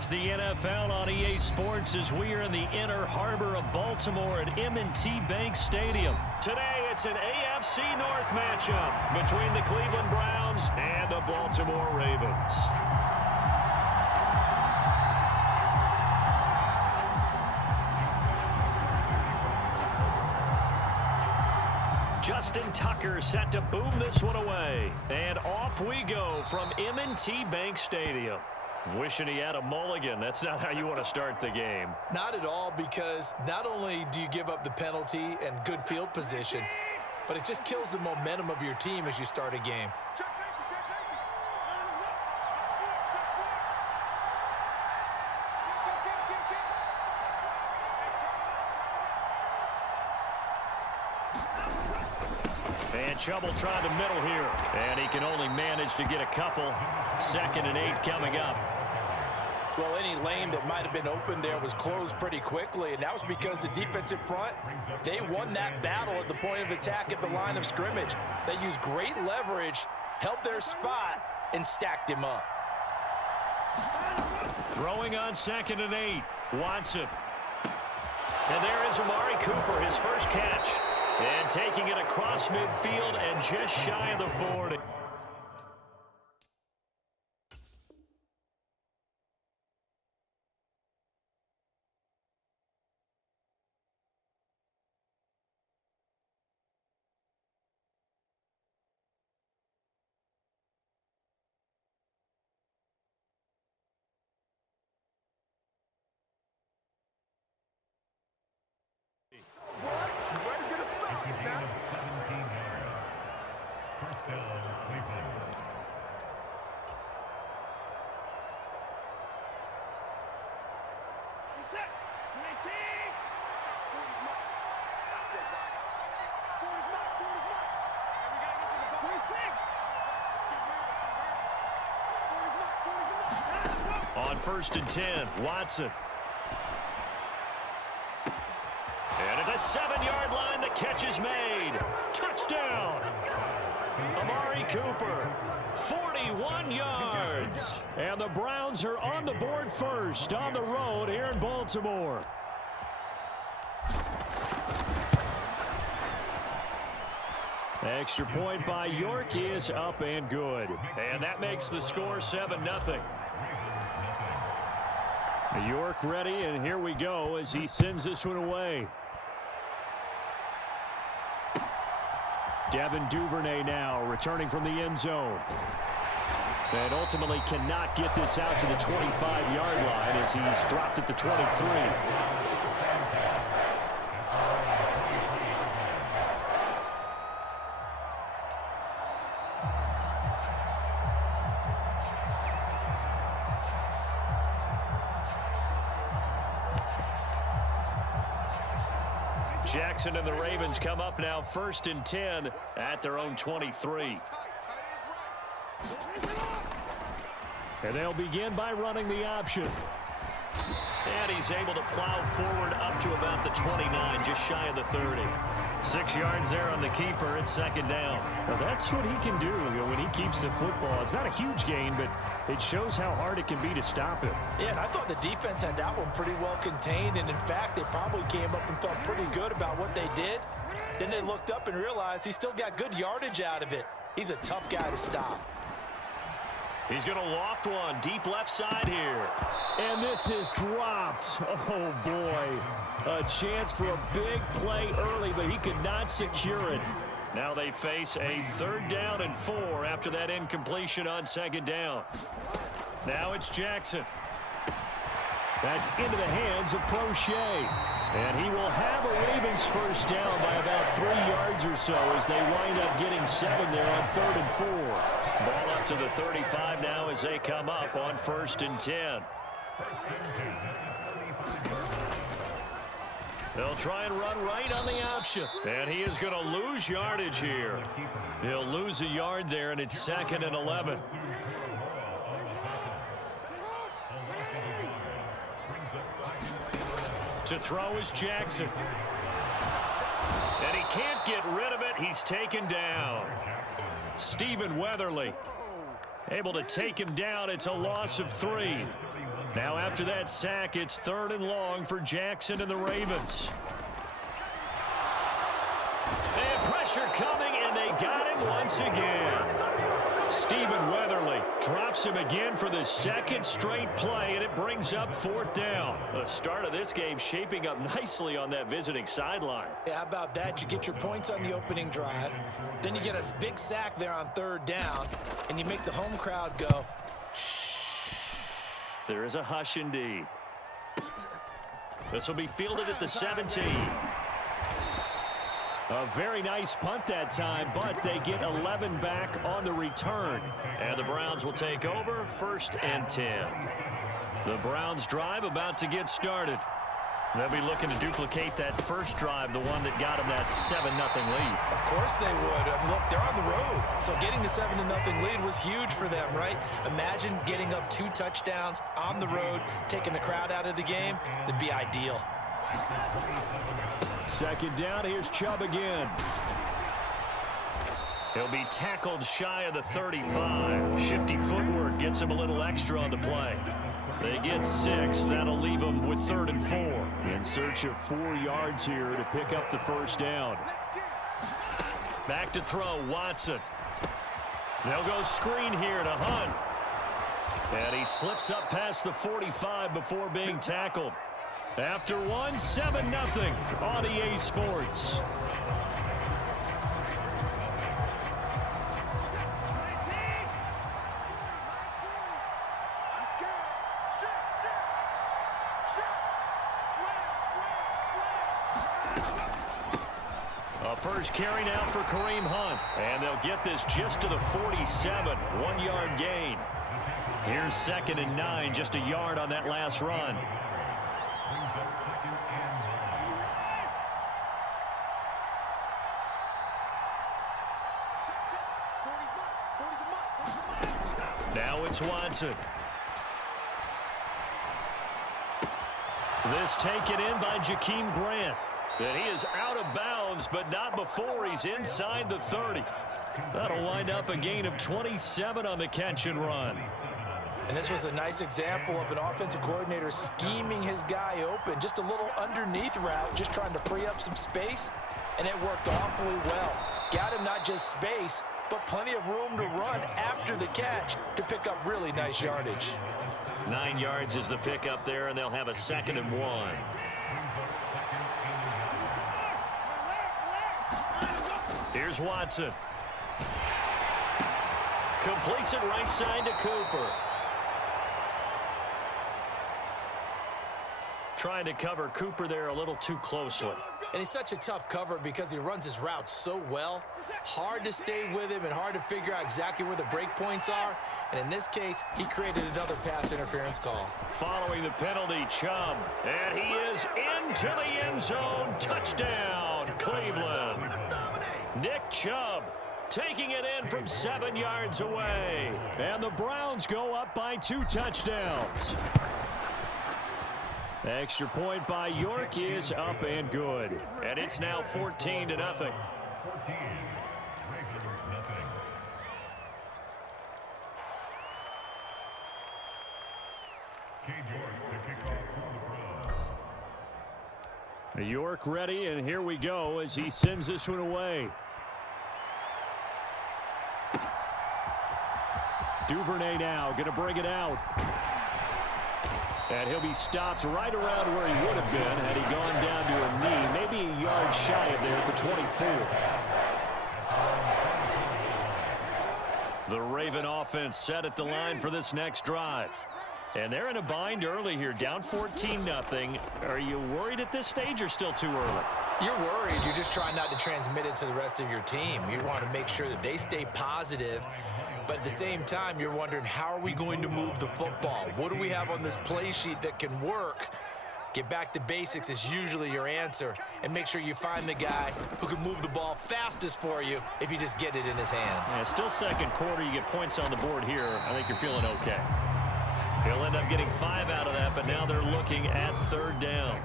It's the NFL on EA Sports as we are in the inner harbor of Baltimore at M&T Bank Stadium. Today, it's an AFC North matchup between the Cleveland Browns and the Baltimore Ravens. Justin Tucker set to boom this one away. And off we go from M&T Bank Stadium. Wishing he had a mulligan. That's not how you want to start the game. Not at all, because not only do you give up the penalty and good field position, but it just kills the momentum of your team as you start a game. And trouble trying to middle here. And he can only manage to get a couple. 2nd and 8 coming up. Well, any lane that might have been open there was closed pretty quickly, and that was because the defensive front, they won that battle at the point of attack at the line of scrimmage. They used great leverage, held their spot, and stacked him up. Throwing on 2nd and 8. Watson. And there is Amari Cooper, his first catch. And taking it across midfield and just shy of the 40. On 1st and 10, Watson. And at the 7-yard line, the catch is made. Touchdown! Amari Cooper, 41 yards. And the Browns are on the board first on the road here in Baltimore. Extra point by York is up and good. And that makes the score 7-0. York ready, and here we go as he sends this one away. Devin Duvernay now returning from the end zone. And ultimately cannot get this out to the 25-yard line as he's dropped at the 23. Jackson and the Ravens come up now 1st and 10 at their own 23. And they'll begin by running the option. And he's able to plow forward up to about the 29, just shy of the 30. 6 yards there on the keeper. It's 2nd down. Well, that's what he can do when he keeps the football. It's not a huge gain, but it shows how hard it can be to stop him. Yeah, and I thought the defense had that one pretty well contained, and in fact, they probably came up and felt pretty good about what they did. Then they looked up and realized he still got good yardage out of it. He's a tough guy to stop. He's going to loft one deep left side here. And this is dropped. Oh, boy. A chance for a big play early, but he could not secure it. Now they face a 3rd down and 4 after that incompletion on 2nd down. Now it's Jackson. That's into the hands of Crochet. And he will have a Ravens first down by about 3 yards or so as they wind up getting 7 there on 3rd and 4. Ball up to the 35 now as they come up on 1st and 10. They'll try and run right on the option. And he is going to lose yardage here. He'll lose a yard there, and it's 2nd and 11. To throw is Jackson. And he can't get rid of it. He's taken down. Stephen Weatherly able to take him down. It's a loss of 3. Now after that sack, it's 3rd and long for Jackson and the Ravens. And pressure coming, and they got him once again. Stephen Weatherly drops him again for the 2nd straight play, and it brings up 4th down. The start of this game shaping up nicely on that visiting sideline. Yeah, how about that? You get your points on the opening drive, then you get a big sack there on 3rd down, and you make the home crowd go, shh. There is a hush indeed. This will be fielded at the 17. A very nice punt that time, but they get 11 back on the return. And the Browns will take over, 1st and 10. The Browns drive about to get started. They'll be looking to duplicate that first drive, the one that got them that 7-0 lead. Of course they would. Look, they're on the road, so getting the 7-0 lead was huge for them, right? Imagine getting up 2 touchdowns on the road, taking the crowd out of the game. It'd be ideal. 2nd down, here's Chubb again. He'll be tackled shy of the 35. Shifty footwork gets him a little extra on the play. They get 6. That'll leave them with 3rd and 4. In search of 4 yards here to pick up the 1st down. Back to throw, Watson. They'll go screen here to Hunt. And he slips up past the 45 before being tackled. After 1, 7-0 on EA Sports. A first carry now for Kareem Hunt. And they'll get this just to the 47. 1-yard gain. Here's 2nd and 9, just a yard on that last run. Now it's Watson. This taken in by Jakeem Grant. And he is out of bounds, but not before he's inside the 30. That'll wind up a gain of 27 on the catch and run. And this was a nice example of an offensive coordinator scheming his guy open. Just a little underneath route, just trying to free up some space, and it worked awfully well. Got him not just space, but plenty of room to run after the catch to pick up really nice yardage. 9 yards is the pickup there, and they'll have a 2nd and 1. Here's Watson. Completes it right side to Cooper. Trying to cover Cooper there a little too closely. And he's such a tough cover because he runs his routes so well. Hard to stay with him and hard to figure out exactly where the break points are. And in this case, he created another pass interference call. Following the penalty, Chubb. And he is into the end zone. Touchdown, Cleveland. Nick Chubb taking it in from 7 yards away. And the Browns go up by 2 touchdowns. Extra point by York is up and good. And it's now 14-0. York ready, and here we go as he sends this one away. Duvernay now going to bring it out. And he'll be stopped right around where he would have been had he gone down to a knee, maybe a yard shy of there at the 24. The Raven offense set at the line for this next drive. And they're in a bind early here, down 14-0. Are you worried at this stage or still too early? You're worried. You're just trying not to transmit it to the rest of your team. You want to make sure that they stay positive. But at the same time, you're wondering, how are we going to move the football? What do we have on this play sheet that can work? Get back to basics is usually your answer. And make sure you find the guy who can move the ball fastest for you if you just get it in his hands. Yeah, still second quarter. You get points on the board here. I think you're feeling okay. He'll end up getting 5 out of that, but now they're looking at 3rd down.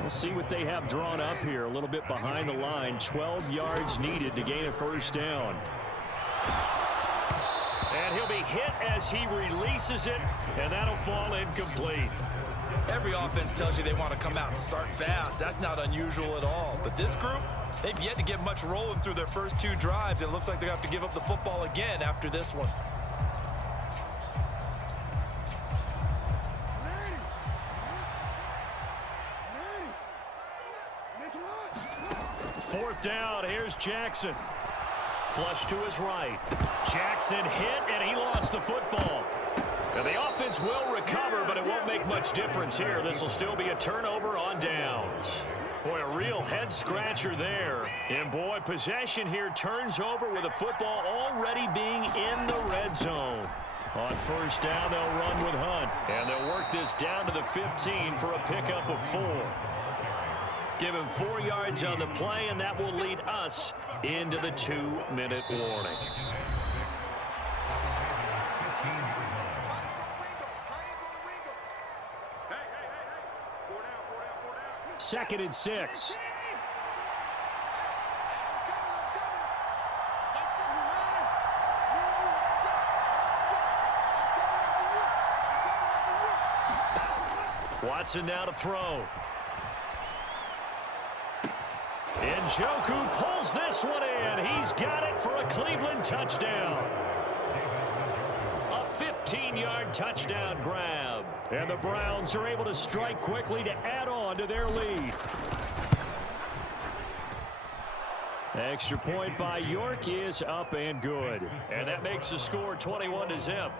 We'll see what they have drawn up here. A little bit behind the line. 12 yards needed to gain a 1st down. And he'll be hit as he releases it, and that'll fall incomplete. Every offense tells you they want to come out and start fast. That's not unusual at all. But this group, they've yet to get much rolling through their first 2 drives. It looks like they're going to have to give up the football again after this one. Fourth down, here's Jackson. Flush to his right. Jackson hit, and he lost the football. And the offense will recover, but it won't make much difference here. This will still be a turnover on downs. Boy, a real head-scratcher there. And, boy, possession here turns over with the football already being in the red zone. On first down, they'll run with Hunt. And they'll work this down to the 15 for a pickup of 4. Give him 4 yards on the play, and that will lead us into the 2-minute warning. Second and 6. Watson now to throw. Njoku pulls this one in. He's got it for a Cleveland touchdown. A 15-yard touchdown grab. And the Browns are able to strike quickly to add on to their lead. Extra point by York is up and good. And that makes the score 21-0.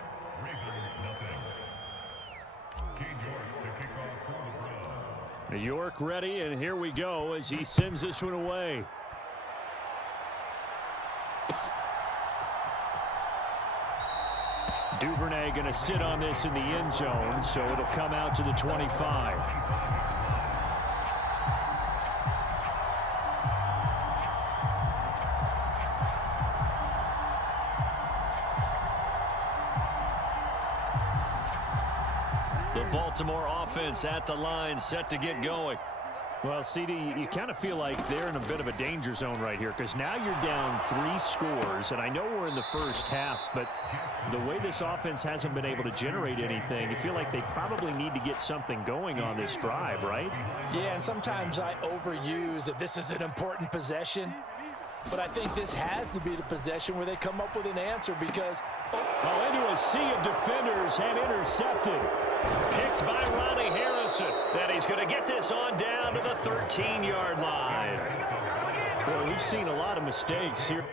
York ready, and here we go as he sends this one away. Duvernay going to sit on this in the end zone, so it'll come out to the 25. The Baltimore offense at the line, set to get going. Well, CD, you kind of feel like they're in a bit of a danger zone right here because now you're down 3 scores, and I know we're in the first half, but the way this offense hasn't been able to generate anything, you feel like they probably need to get something going on this drive, right? Yeah, and sometimes I overuse that this is an important possession, but I think this has to be the possession where they come up with an answer because... Oh, into a sea of defenders and intercepted. Picked by Ronnie Harrison. That he's going to get this on down to the 13-yard line. Well, we've seen a lot of mistakes here.